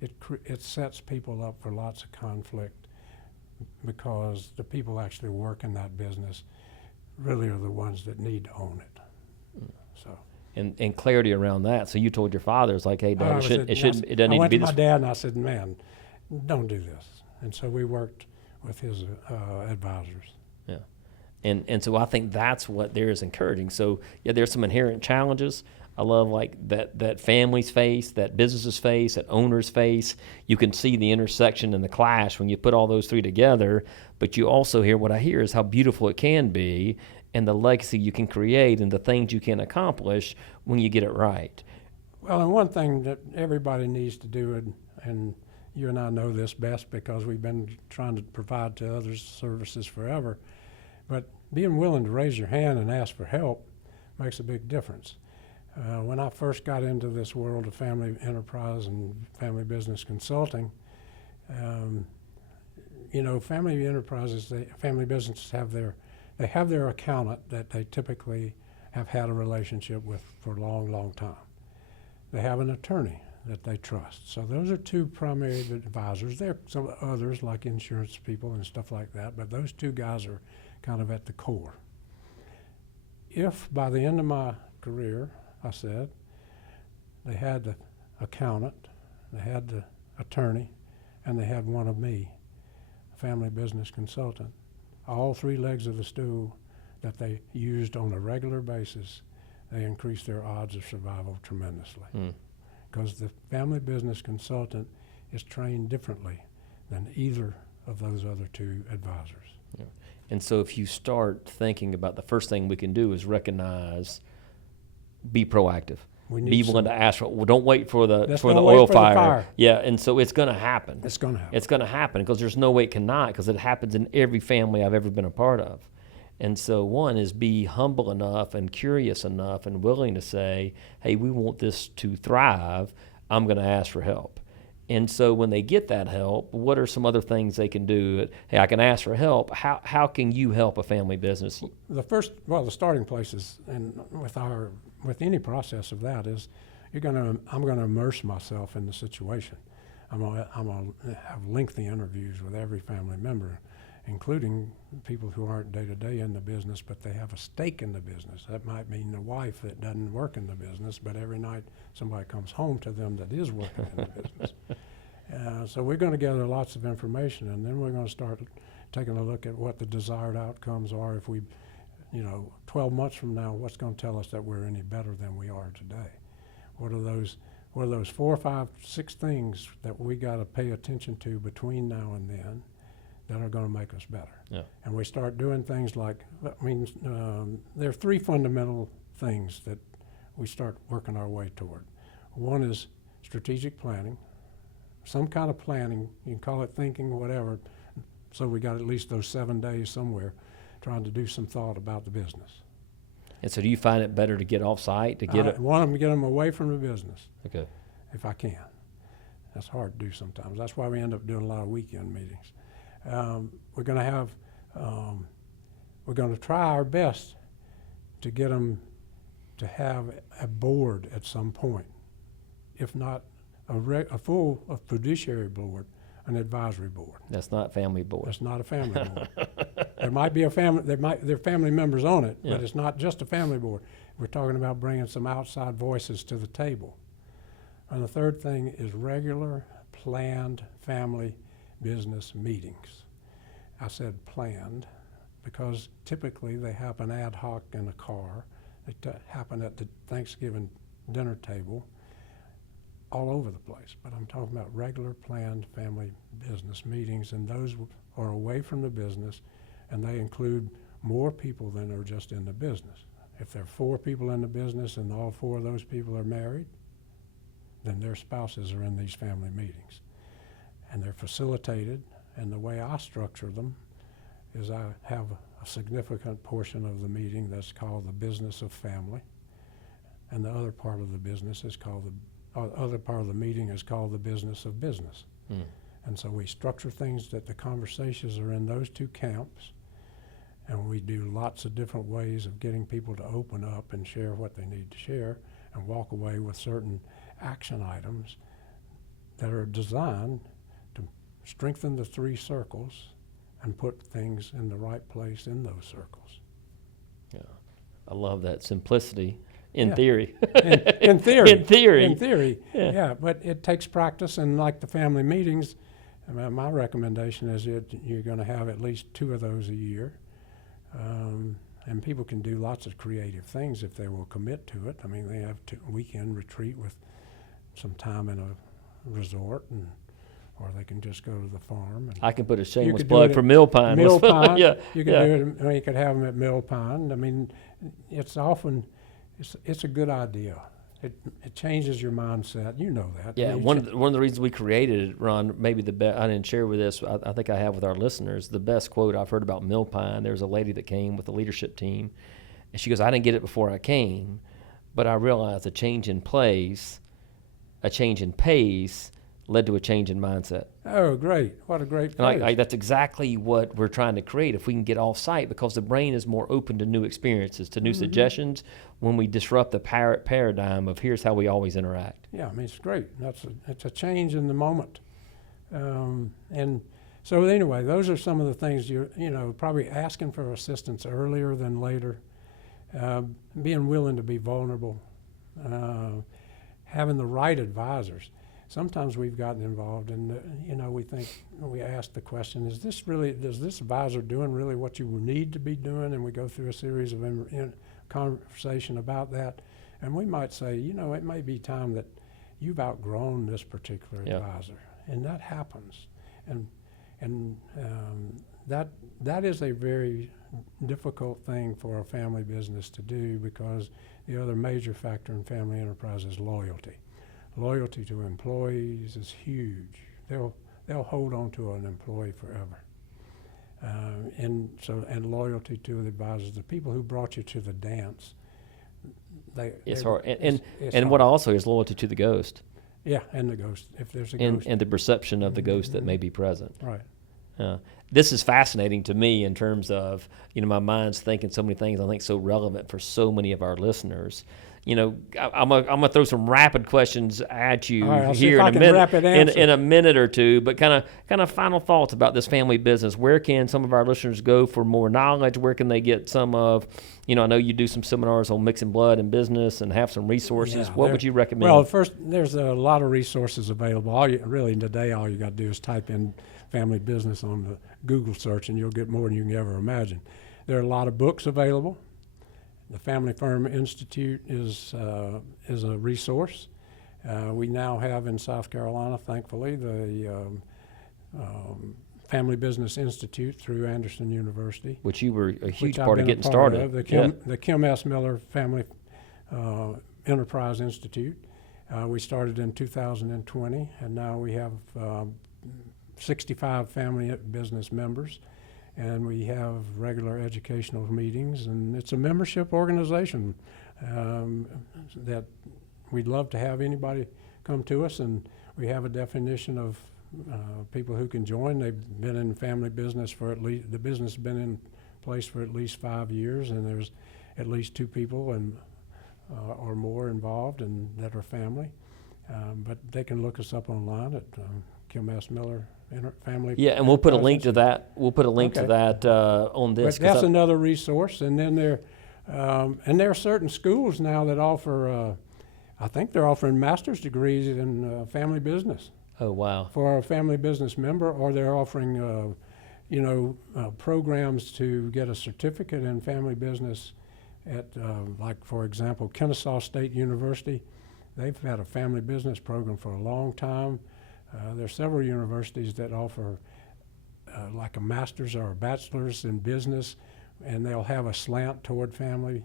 It sets people up for lots of conflict because the people actually work in that business really are the ones that need to own it. So and clarity around that. So you told your father, it's like, hey, Dad, it doesn't need to be this. I went to my dad and I said, man, don't do this. And so we worked with his advisors. Yeah. And so I think that's what there is encouraging. So, yeah, there's some inherent challenges. I love like that families face, that businesses face, that owners face. You can see the intersection and the clash when you put all those three together. But you also hear, what I hear is how beautiful it can be and the legacy you can create and the things you can accomplish when you get it right. Well, and one thing that everybody needs to do, and you and I know this best because we've been trying to provide to others services forever, but being willing to raise your hand and ask for help makes a big difference. When I first got into this world of family enterprise and family business consulting, family enterprises, family businesses have their accountant that they typically have had a relationship with for a long, long time. They have an attorney that they trust. So those are two primary advisors. There are some others like insurance people and stuff like that, but those two guys are kind of at the core. If by the end of my career, I said, they had the accountant, they had the attorney, and they had one of me, a family business consultant, all three legs of the stool that they used on a regular basis, they increased their odds of survival tremendously. Because the family business consultant is trained differently than either of those other two advisors. Yeah. And so if you start thinking about the first thing we can do is recognize, be proactive. Be willing to ask for. Well, don't wait for the oil fire. Yeah, and so it's going to happen. It's going to happen. It's going to happen because there's no way it cannot, because it happens in every family I've ever been a part of. And so one is be humble enough and curious enough and willing to say, hey, we want this to thrive. I'm going to ask for help. And so when they get that help, what are some other things they can do? Hey, I can ask for help. How can you help a family business? The starting place is, and with any process of that is, I'm going to immerse myself in the situation. I'm going to have lengthy interviews with every family member, including people who aren't day-to-day in the business, but they have a stake in the business. That might mean the wife that doesn't work in the business, but every night somebody comes home to them that is working in the business. So we're going to gather lots of information, and then we're going to start taking a look at what the desired outcomes are. If 12 months from now, what's going to tell us that we're any better than we are today? What are those 4, 5, 6 things that we got to pay attention to between now and then that are going to make us better? Yeah. And we start doing things like, there are 3 fundamental things that we start working our way toward. One is strategic planning, some kind of planning, you can call it thinking, whatever, so we got at least those 7 days somewhere trying to do some thought about the business. And so do you find it better to get off-site, to get it? I want to get them away from the business. Okay. If I can. That's hard to do sometimes. That's why we end up doing a lot of weekend meetings. We're going to try our best to get them to have a board at some point, if not a full fiduciary board, an advisory board. That's not family board. That's not a family board. There might be a family. There are family members on it, but it's not just a family board. We're talking about bringing some outside voices to the table. And the third thing is regular, planned family business meetings. I said planned because typically they happen ad hoc in a car. They happen at the Thanksgiving dinner table, all over the place. But I'm talking about regular, planned family business meetings, and those are away from the business, and they include more people than are just in the business. If there are 4 people in the business and all 4 of those people are married, then their spouses are in these family meetings. And they're facilitated, and the way I structure them is I have a significant portion of the meeting that's called the business of family, and the other part of the business is called other part of the meeting is called the business of business. And so we structure things that the conversations are in those 2 camps, and we do lots of different ways of getting people to open up and share what they need to share and walk away with certain action items that are designed to strengthen the 3 circles and put things in the right place in those circles. Yeah, I love that simplicity In theory. In theory. In theory. In theory. Yeah. Yeah, but it takes practice, and like the family meetings, my recommendation is that you're going to have at least 2 of those a year. And people can do lots of creative things if they will commit to it. I mean, they have a weekend retreat with some time in a resort, or they can just go to the farm. And I can put a shameless could do plug it for at Mill Pine. Mill Pine. Yeah. You could yeah. do it. You could have them at Mill Pine. I mean, it's often it's a good idea. It changes your mindset. You know that. Yeah, I mean, one of the reasons we created it, Ron, maybe the best, I didn't share with this, I think I have with our listeners, the best quote I've heard about Mill Pine. There was a lady that came with the leadership team, and she goes, I didn't get it before I came, but I realized a change in place, a change in pace led to a change in mindset. Oh, great. What a great phrase. And that's exactly what we're trying to create if we can get off site, because the brain is more open to new experiences, to new suggestions when we disrupt the paradigm of here's how we always interact. Yeah, I mean, it's great. It's a change in the moment. And so anyway, those are some of the things probably asking for assistance earlier than later, being willing to be vulnerable, having the right advisors. Sometimes we've gotten involved and we ask the question, is this advisor doing really what you need to be doing? And we go through a series of conversation about that. And we might say, it may be time that you've outgrown this particular advisor. And that happens. And that is a very difficult thing for a family business to do, because the other major factor in family enterprise is loyalty. Loyalty to employees is huge. They'll hold on to an employee forever. And loyalty to the advisors, the people who brought you to the dance. It's hard. And hard. what also is loyalty to the ghost. Yeah, and the ghost, if there's a ghost. And the perception of the ghost that may be present. Right. This is fascinating to me in terms of, my mind's thinking so many things I think so relevant for so many of our listeners. I'm gonna throw some rapid questions at you here in a minute or two, but kind of final thoughts about this family business. Where can some of our listeners go for more knowledge? Where can they get some of, I know you do some seminars on mixing blood and business and have some resources. What would you recommend? Well, first, there's a lot of resources available. Today, all you got to do is type in family business on the Google search, and you'll get more than you can ever imagine. There are a lot of books available. The Family Firm Institute is a resource. We now have in South Carolina, thankfully, the Family Business Institute through Anderson University, which you were a huge part of getting started. The Kim S. Miller Family Enterprise Institute. We started in 2020, and now we have 65 family business members. And we have regular educational meetings, and it's a membership organization that we'd love to have anybody come to us. And we have a definition of people who can join. They've been in family business the business has been in place for at least 5 years, and there's at least 2 people or more involved and that are family. But they can look us up online at Kim S. Miller Family. Yeah, and we'll put a link to that. We'll put a link to that on this. But that's another resource. And then there are certain schools now that offer. I think they're offering master's degrees in family business. Oh wow! For a family business member, or they're offering, programs to get a certificate in family business at, like for example, Kennesaw State University. They've had a family business program for a long time. There are several universities that offer like a master's or a bachelor's in business, and they'll have a slant toward family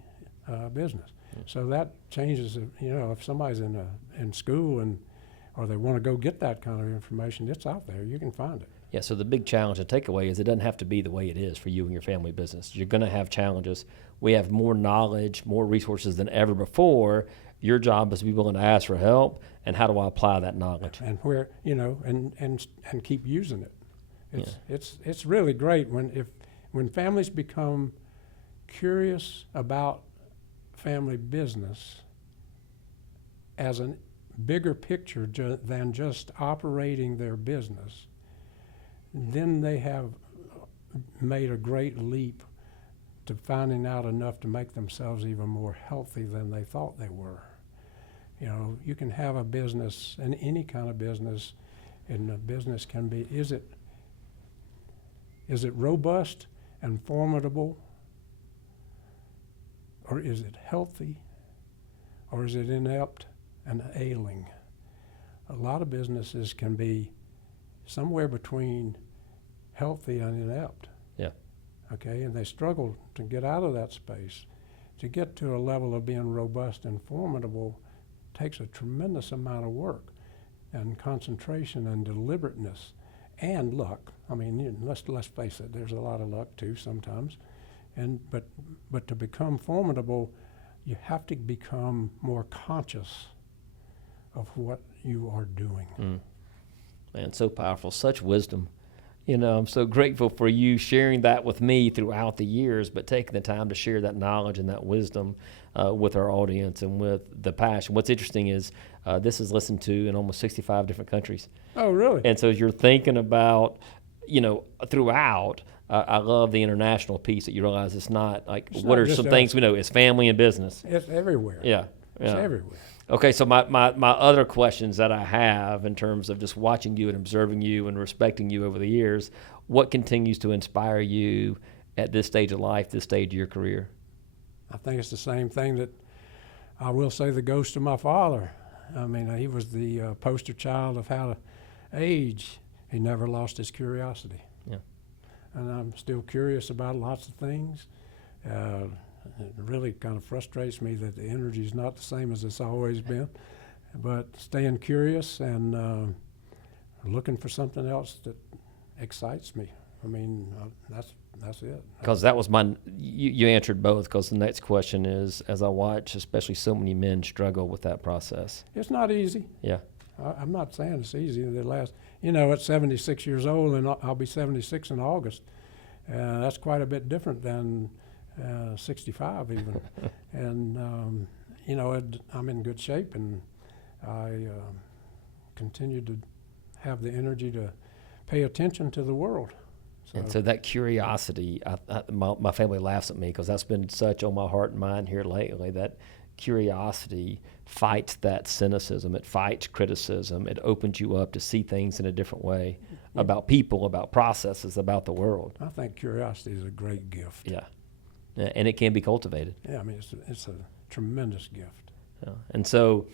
business. So that changes, if somebody's in school or they want to go get that kind of information, it's out there. You can find it. Yeah, so the big challenge and takeaway is it doesn't have to be the way it is for you and your family business. You're going to have challenges. We have more knowledge, more resources than ever before. Your job is to be willing to ask for help, and how do I apply that knowledge? And where, and keep using it. It's really great when families become curious about family business as a bigger picture than just operating their business. Then they have made a great leap to finding out enough to make themselves even more healthy than they thought they were. You know, you can have a business, and any kind of business, and a business can be, is it robust and formidable, or is it healthy, or is it inept and ailing? A lot of businesses can be somewhere between healthy and inept. Yeah. Okay, and they struggle to get out of that space. To get to a level of being robust and formidable takes a tremendous amount of work and concentration and deliberateness and luck. I mean, let's face it, there's a lot of luck too sometimes. But to become formidable, you have to become more conscious of what you are doing. Man, so powerful, such wisdom. You know, I'm so grateful for you sharing that with me throughout the years, but taking the time to share that knowledge and that wisdom with our audience and with the passion. What's interesting is this is listened to in almost 65 different countries. Oh, really? And so as you're thinking about, you know, throughout, I love the international piece that you realize it's not like, It's what not are just some us. things we know? It's family and business. It's everywhere. Yeah. It's Yeah. everywhere. Okay, so my other questions that I have in terms of just watching you and observing you and respecting you over the years, what continues to inspire you at this stage of life, this stage of your career? I think it's the same thing that I will say the ghost of my father. I mean, he was the poster child of how to age. He never lost his curiosity. Yeah. And I'm still curious about lots of things. It really kind of frustrates me that the energy is not the same as it's always been. But staying curious and looking for something else that excites me. I mean, that's it. Because that was you answered both, because the next question is, as I watch, especially so many men struggle with that process. It's not easy. Yeah. I'm not saying it's easy. At 76 years old, and I'll be 76 in August. That's quite a bit different than 65 even. And, I'm in good shape, and I continue to have the energy to pay attention to the world. And so that curiosity, my family laughs at me because that's been such on my heart and mind here lately, that curiosity fights that cynicism. It fights criticism. It opens you up to see things in a different way about people, about processes, about the world. I think curiosity is a great gift. Yeah. And it can be cultivated. Yeah, I mean, it's a tremendous gift. Yeah. And so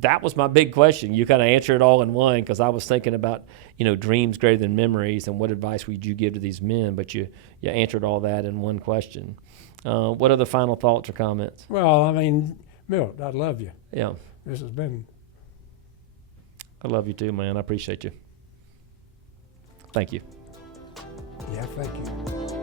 that was my big question. You kind of answered it all in one, because I was thinking about, dreams greater than memories and what advice would you give to these men, but you answered all that in one question. What other final thoughts or comments? Well, I mean, Milt, I love you. Yeah. This has been. I love you too, man. I appreciate you. Thank you. Yeah, thank you.